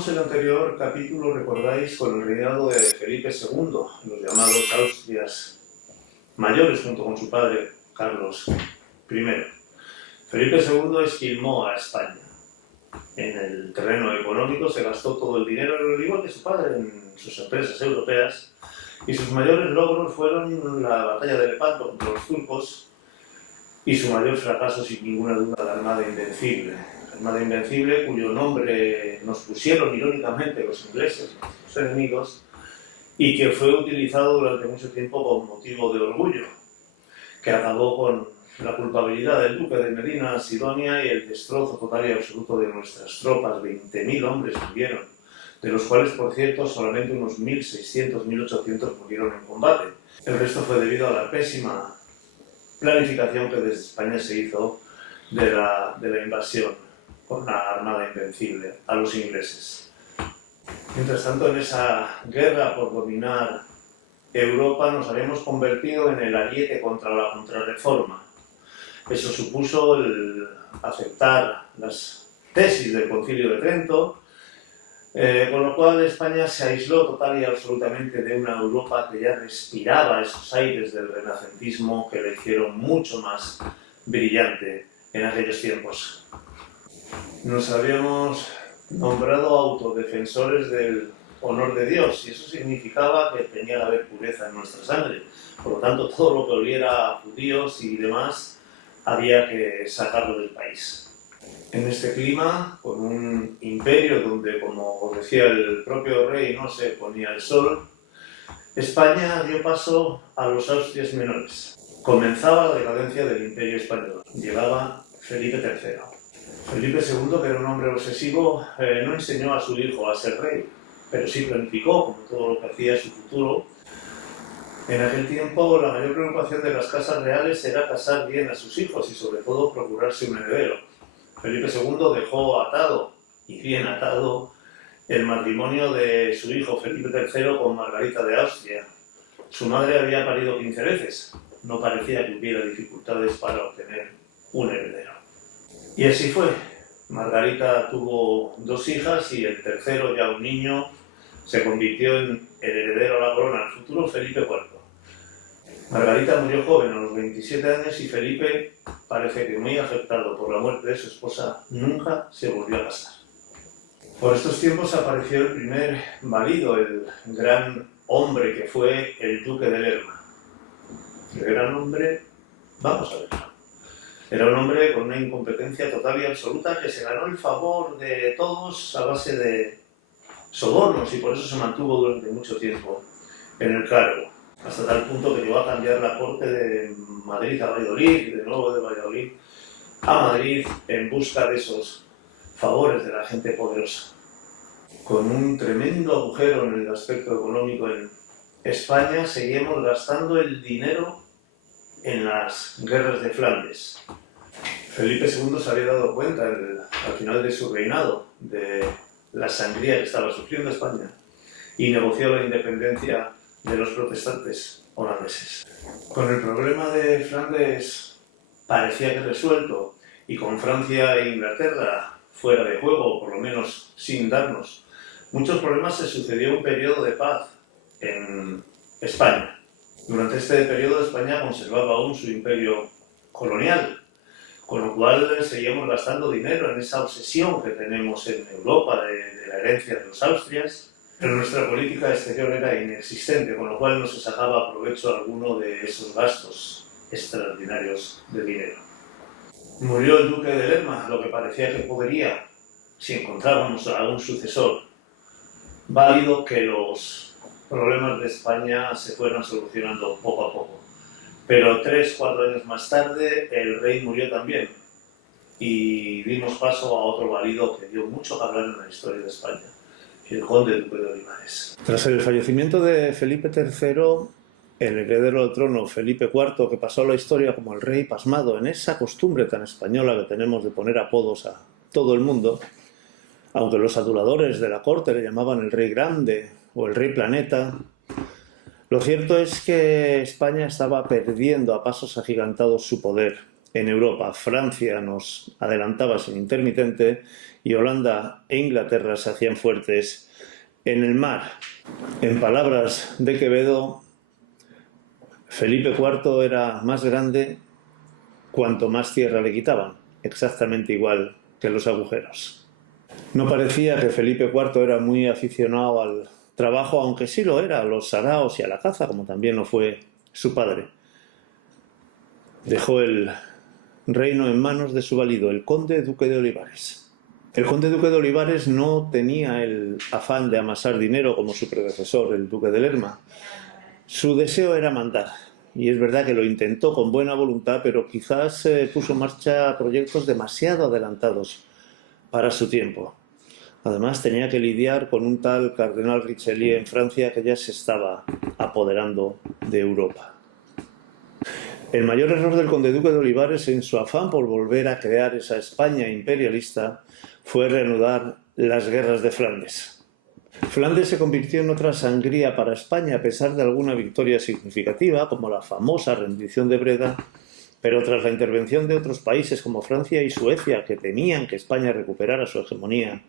Terminamos el anterior capítulo, recordáis, con el reinado de Felipe II, los llamados Austrias mayores, junto con su padre Carlos I. Felipe II esquilmó a España. En el terreno económico se gastó todo el dinero, al igual que su padre, en sus empresas europeas, y sus mayores logros fueron la batalla de Lepanto contra los turcos y su mayor fracaso, sin ninguna duda, la Armada Invencible. La Armada Invencible, cuyo nombre nos pusieron irónicamente los ingleses, los enemigos, y que fue utilizado durante mucho tiempo con motivo de orgullo, que acabó con la culpabilidad del duque de Medina Sidonia y el destrozo total y absoluto de nuestras tropas. 20.000 hombres murieron, de los cuales, por cierto, solamente unos 1.600, 1.800 murieron en combate. El resto fue debido a la pésima planificación que desde España se hizo de la invasión con la Armada Invencible a los ingleses. Mientras tanto, en esa guerra por dominar Europa nos habíamos convertido en el ariete contra la contrarreforma. Eso supuso el aceptar las tesis del Concilio de Trento, con lo cual España se aisló total y absolutamente de una Europa que ya respiraba esos aires del renacentismo que le hicieron mucho más brillante en aquellos tiempos. Nos habíamos nombrado autodefensores del honor de Dios, y eso significaba que tenía que haber pureza en nuestra sangre. Por lo tanto, todo lo que oliera a judíos y demás había que sacarlo del país. En este clima, con un imperio donde, como decía el propio rey, no se ponía el sol, España dio paso a los Austrias menores. Comenzaba la decadencia del imperio español. Llegaba Felipe III. Felipe II, que era un hombre obsesivo, no enseñó a su hijo a ser rey, pero sí planificó, como todo lo que hacía, su futuro. En aquel tiempo, la mayor preocupación de las casas reales era casar bien a sus hijos y, sobre todo, procurarse un heredero. Felipe II dejó atado, y bien atado, el matrimonio de su hijo Felipe III con Margarita de Austria. Su madre había parido 15 veces. No parecía que hubiera dificultades para obtener un heredero. Y así fue. Margarita tuvo 2 hijas y el tercero, ya un niño, se convirtió en el heredero a la corona, el futuro Felipe IV. Margarita murió joven, a los 27 años, y Felipe, parece que muy afectado por la muerte de su esposa, nunca se volvió a casar. Por estos tiempos apareció el primer valido, el gran hombre que fue el duque de Lerma. El gran hombre, vamos a verlo. Era un hombre con una incompetencia total y absoluta que se ganó el favor de todos a base de sobornos, y por eso se mantuvo durante mucho tiempo en el cargo, hasta tal punto que llegó a cambiar la corte de Madrid a Valladolid y de nuevo de Valladolid a Madrid en busca de esos favores de la gente poderosa. Con un tremendo agujero en el aspecto económico en España, seguimos gastando el dinero en las guerras de Flandes. Felipe II se había dado cuenta al final de su reinado de la sangría que estaba sufriendo España y negoció la independencia de los protestantes holandeses. Con el problema de Flandes parecía que resuelto, y con Francia e Inglaterra fuera de juego, o por lo menos sin darnos muchos problemas, se sucedió un periodo de paz en España. Durante este periodo España conservaba aún su imperio colonial, con lo cual seguíamos gastando dinero en esa obsesión que tenemos en Europa de la herencia de los Austrias, pero nuestra política exterior era inexistente, con lo cual no se sacaba provecho alguno de esos gastos extraordinarios de dinero. Murió el duque de Lerma, lo que parecía que podría, si encontrábamos a un sucesor válido, que los problemas de España se fueran solucionando poco a poco. Pero 3-4 años más tarde el rey murió también y dimos paso a otro válido que dio mucho que hablar en la historia de España, el conde duque de Olivares. Tras el fallecimiento de Felipe III, el heredero al trono, Felipe IV, que pasó a la historia como el rey pasmado, en esa costumbre tan española que tenemos de poner apodos a todo el mundo, aunque los aduladores de la corte le llamaban el rey grande o el rey planeta, lo cierto es que España estaba perdiendo a pasos agigantados su poder en Europa. Francia nos adelantaba sin intermitente y Holanda e Inglaterra se hacían fuertes en el mar. En palabras de Quevedo, Felipe IV era más grande cuanto más tierra le quitaban, exactamente igual que los agujeros. No parecía que Felipe IV era muy aficionado al trabajo, aunque sí lo era, a los saraos y a la caza, como también lo fue su padre. Dejó el reino en manos de su valido, el conde duque de Olivares. El conde duque de Olivares no tenía el afán de amasar dinero como su predecesor, el duque de Lerma. Su deseo era mandar, y es verdad que lo intentó con buena voluntad, pero quizás puso en marcha proyectos demasiado adelantados para su tiempo. Además tenía que lidiar con un tal cardenal Richelieu en Francia que ya se estaba apoderando de Europa. El mayor error del conde duque de Olivares, en su afán por volver a crear esa España imperialista, fue reanudar las guerras de Flandes. Flandes se convirtió en otra sangría para España a pesar de alguna victoria significativa, como la famosa rendición de Breda, pero tras la intervención de otros países como Francia y Suecia, que temían que España recuperara su hegemonía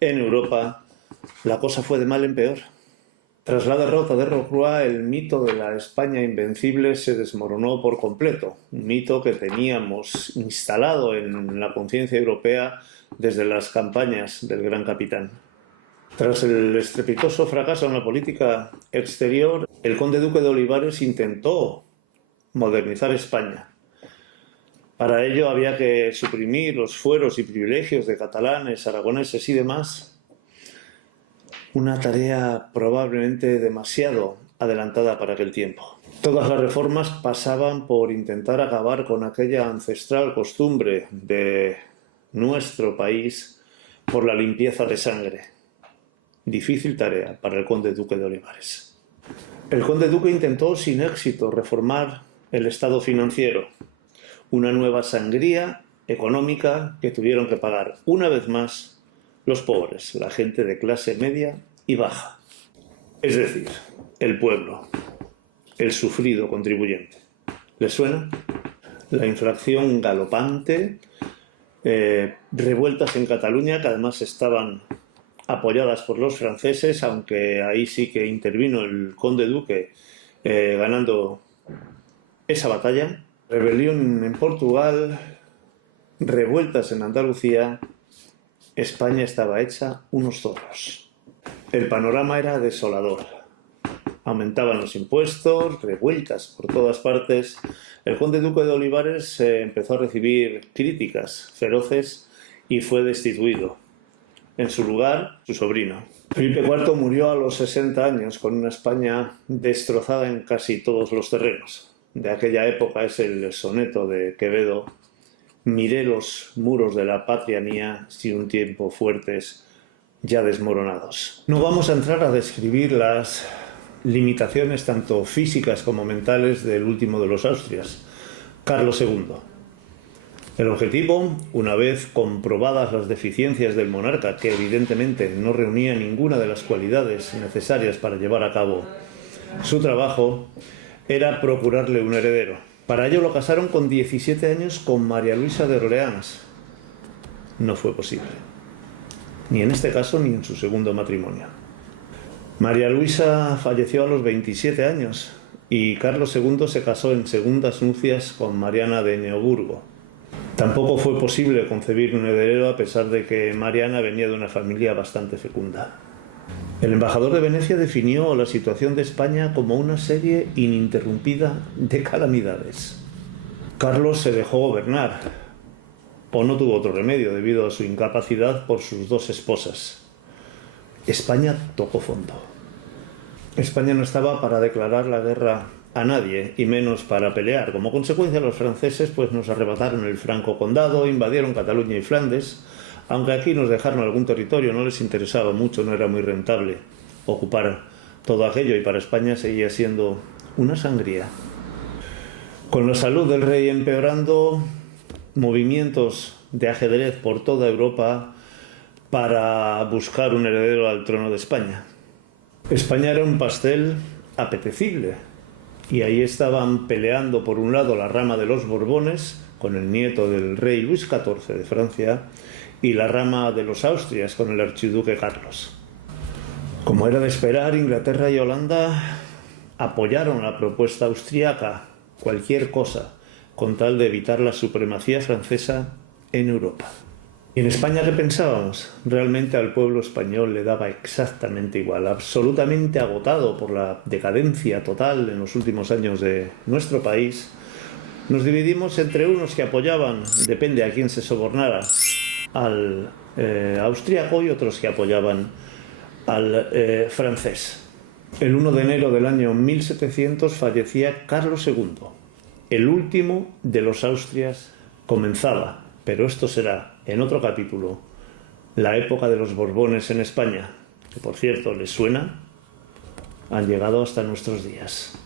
en Europa, la cosa fue de mal en peor. Tras la derrota de Rocroi, el mito de la España invencible se desmoronó por completo, un mito que teníamos instalado en la conciencia europea desde las campañas del Gran Capitán. Tras el estrepitoso fracaso en la política exterior, el conde duque de Olivares intentó modernizar España. Para ello había que suprimir los fueros y privilegios de catalanes, aragoneses y demás. Una tarea probablemente demasiado adelantada para aquel tiempo. Todas las reformas pasaban por intentar acabar con aquella ancestral costumbre de nuestro país por la limpieza de sangre. Difícil tarea para el conde duque de Olivares. El conde duque intentó sin éxito reformar el estado financiero, una nueva sangría económica que tuvieron que pagar una vez más los pobres, la gente de clase media y baja. Es decir, el pueblo, el sufrido contribuyente. ¿Les suena? La inflación galopante, revueltas en Cataluña que además estaban apoyadas por los franceses, aunque ahí sí que intervino el conde duque ganando esa batalla. Rebelión en Portugal, revueltas en Andalucía. España estaba hecha unos zorros. El panorama era desolador. Aumentaban los impuestos, revueltas por todas partes. El conde duque de Olivares empezó a recibir críticas feroces y fue destituido. En su lugar, su sobrino. Felipe IV murió a los 60 años con una España destrozada en casi todos los terrenos. De aquella época es el soneto de Quevedo: miré los muros de la patria mía si un tiempo fuertes ya desmoronados. No vamos a entrar a describir las limitaciones tanto físicas como mentales del último de los Austrias, Carlos II. El objetivo, una vez comprobadas las deficiencias del monarca, que evidentemente no reunía ninguna de las cualidades necesarias para llevar a cabo su trabajo, era procurarle un heredero. Para ello lo casaron con 17 años con María Luisa de Orleans. No fue posible, ni en este caso ni en su segundo matrimonio. María Luisa falleció a los 27 años y Carlos II se casó en segundas nupcias con Mariana de Neoburgo. Tampoco fue posible concebir un heredero a pesar de que Mariana venía de una familia bastante fecunda. El embajador de Venecia definió la situación de España como una serie ininterrumpida de calamidades. Carlos se dejó gobernar, o no tuvo otro remedio debido a su incapacidad por sus dos esposas. España tocó fondo. España no estaba para declarar la guerra a nadie, y menos para pelear. Como consecuencia, los franceses nos arrebataron el Franco Condado, invadieron Cataluña y Flandes. Aunque aquí nos dejaron algún territorio, no les interesaba mucho, no era muy rentable ocupar todo aquello, y para España seguía siendo una sangría. Con la salud del rey empeorando, movimientos de ajedrez por toda Europa para buscar un heredero al trono de España. España era un pastel apetecible, y ahí estaban peleando por un lado la rama de los Borbones, con el nieto del rey Luis XIV de Francia, y la rama de los Austrias con el archiduque Carlos. Como era de esperar, Inglaterra y Holanda apoyaron la propuesta austriaca, cualquier cosa, con tal de evitar la supremacía francesa en Europa. ¿Y en España qué pensábamos? Realmente al pueblo español le daba exactamente igual, absolutamente agotado por la decadencia total en los últimos años de nuestro país. Nos dividimos entre unos que apoyaban, depende a quién se sobornara, al austríaco y otros que apoyaban al francés. El 1 de enero del año 1700 fallecía Carlos II. El último de los Austrias comenzaba, pero esto será en otro capítulo, la época de los Borbones en España, que por cierto, ¿les suena? Han llegado hasta nuestros días.